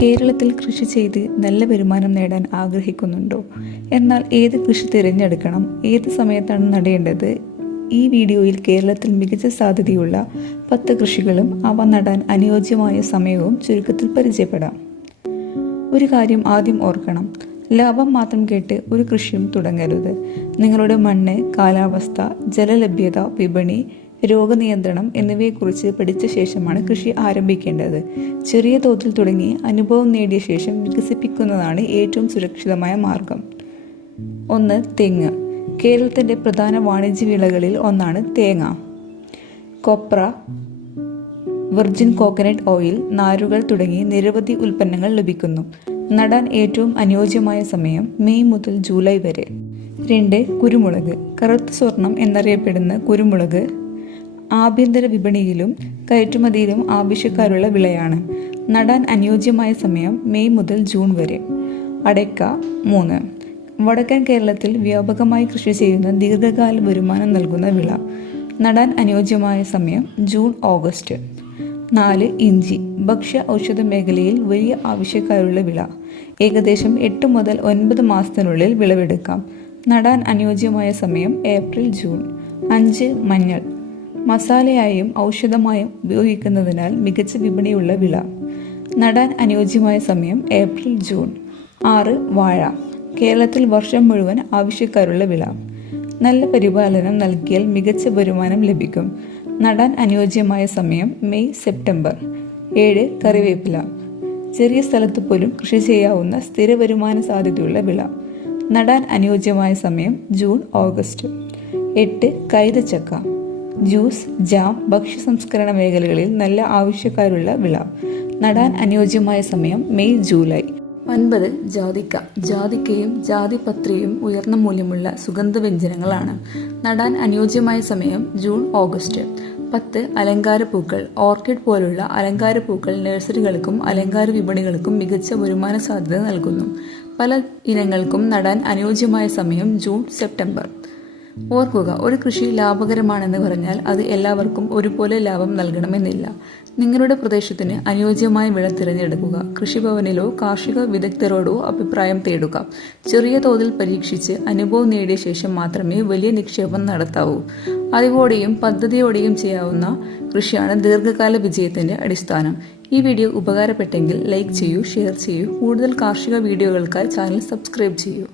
കേരളത്തിൽ കൃഷി ചെയ്ത് നല്ല വരുമാനം നേടാൻ ആഗ്രഹിക്കുന്നുണ്ടോ? എന്നാൽ ഏത് കൃഷി തിരഞ്ഞെടുക്കണം, ഏത് സമയത്താണ് നടേണ്ടത്? ഈ വീഡിയോയിൽ കേരളത്തിൽ മികച്ച സാധ്യതയുള്ള 10 കൃഷികളും അവ നടാൻ അനുയോജ്യമായ സമയവും ചുരുക്കത്തിൽ പരിചയപ്പെടാം. ഒരു കാര്യം ആദ്യം ഓർക്കണം, ലാഭം മാത്രം കേട്ട് ഒരു കൃഷിയും തുടങ്ങരുത്. നിങ്ങളുടെ മണ്ണ്, കാലാവസ്ഥ, ജലലഭ്യത, വിപണി, രോഗനിയന്ത്രണം എന്നിവയെക്കുറിച്ച് പഠിച്ച ശേഷമാണ് കൃഷി ആരംഭിക്കേണ്ടത്. ചെറിയ തോതിൽ തുടങ്ങി അനുഭവം നേടിയ ശേഷം വികസിപ്പിക്കുന്നതാണ് ഏറ്റവും സുരക്ഷിതമായ മാർഗം. 1. തെങ്ങ്. കേരളത്തിൻ്റെ പ്രധാന വാണിജ്യ വിളകളിൽ ഒന്നാണ് തേങ്ങ. കൊപ്ര, വെർജിൻ കോക്കനട്ട് ഓയിൽ, നാരുകൾ തുടങ്ങി നിരവധി ഉൽപ്പന്നങ്ങൾ ലഭിക്കുന്നു. നടാൻ ഏറ്റവും അനുയോജ്യമായ സമയം മെയ് മുതൽ ജൂലൈ വരെ. 2. കുരുമുളക്. കറുത്ത സ്വർണം എന്നറിയപ്പെടുന്ന കുരുമുളക് ആഭ്യന്തര വിപണിയിലും കയറ്റുമതിയിലും ആവശ്യക്കാരുള്ള വിളയാണ്. നടാൻ അനുയോജ്യമായ സമയം മെയ് മുതൽ ജൂൺ വരെ. അടയ്ക്ക. 3. വടക്കൻ കേരളത്തിൽ വ്യാപകമായി കൃഷി ചെയ്യുന്ന ദീർഘകാല വരുമാനം നൽകുന്ന വിള. നടാൻ അനുയോജ്യമായ സമയം ജൂൺ ഓഗസ്റ്റ്. 4. ഇഞ്ചി. ഭക്ഷ്യ ഔഷധ മേഖലയിൽ വലിയ ആവശ്യക്കാരുള്ള വിള. ഏകദേശം 8 മുതൽ 9 മാസത്തിനുള്ളിൽ വിളവെടുക്കാം. നടാൻ അനുയോജ്യമായ സമയം ഏപ്രിൽ ജൂൺ. 5. മഞ്ഞൾ. മസാലയായും ഔഷധമായും ഉപയോഗിക്കുന്നതിനാൽ മികച്ച വിപണിയുള്ള വിള. നടാൻ അനുയോജ്യമായ സമയം ഏപ്രിൽ ജൂൺ. 6. വാഴ. കേരളത്തിൽ വർഷം മുഴുവൻ ആവശ്യക്കാരുള്ള വിള. നല്ല പരിപാലനം നൽകിയാൽ മികച്ച വരുമാനം ലഭിക്കും. നടാൻ അനുയോജ്യമായ സമയം മെയ് സെപ്റ്റംബർ. 7. കറിവേപ്പില. ചെറിയ സ്ഥലത്ത് പോലും കൃഷി ചെയ്യാവുന്ന സ്ഥിര വരുമാന സാധ്യതയുള്ള വിള. നടാൻ അനുയോജ്യമായ സമയം ജൂൺ ഓഗസ്റ്റ്. 8. കൈതച്ചക്ക. ജ്യൂസ്, ജാം, ഭക്ഷ്യ സംസ്കരണ മേഖലകളിൽ നല്ല ആവശ്യക്കാരുള്ള വിള. നടാൻ അനുയോജ്യമായ സമയം മെയ് ജൂലൈ. 9. ജാതിക്ക. ജാതിക്കയും ജാതിപത്രിയും ഉയർന്ന മൂല്യമുള്ള സുഗന്ധവ്യഞ്ജനങ്ങളാണ്. നടാൻ അനുയോജ്യമായ സമയം ജൂൺ ഓഗസ്റ്റ്. 10. അലങ്കാരപ്പൂക്കൾ. ഓർക്കിഡ് പോലുള്ള അലങ്കാരപ്പൂക്കൾ നഴ്സറികൾക്കും അലങ്കാര വിപണികൾക്കും മികച്ച വരുമാന സാധ്യത നൽകുന്നു. പല ഇനങ്ങൾക്കും നടാൻ അനുയോജ്യമായ സമയം ജൂൺ സെപ്റ്റംബർ. ഓർക്കുക, ഒരു കൃഷി ലാഭകരമാണെന്ന് പറഞ്ഞാൽ അത് എല്ലാവർക്കും ഒരുപോലെ ലാഭം നൽകണമെന്നില്ല. നിങ്ങളുടെ പ്രദേശത്തിന് അനുയോജ്യമായ വിള തിരഞ്ഞെടുക്കുക. കൃഷിഭവനിലോ കാർഷിക വിദഗ്ധരോടോ അഭിപ്രായം തേടുക. ചെറിയ തോതിൽ പരീക്ഷിച്ച് അനുഭവം നേടിയ ശേഷം മാത്രമേ വലിയ നിക്ഷേപം നടത്താവൂ. അറിവോടെയും പദ്ധതിയോടെയും ചെയ്യാവുന്ന കൃഷിയാണ് ദീർഘകാല വിജയത്തിന്റെ അടിസ്ഥാനം. ഈ വീഡിയോ ഉപകാരപ്പെട്ടെങ്കിൽ ലൈക്ക് ചെയ്യൂ, ഷെയർ ചെയ്യൂ. കൂടുതൽ കാർഷിക വീഡിയോകൾക്കായി ചാനൽ സബ്സ്ക്രൈബ് ചെയ്യൂ.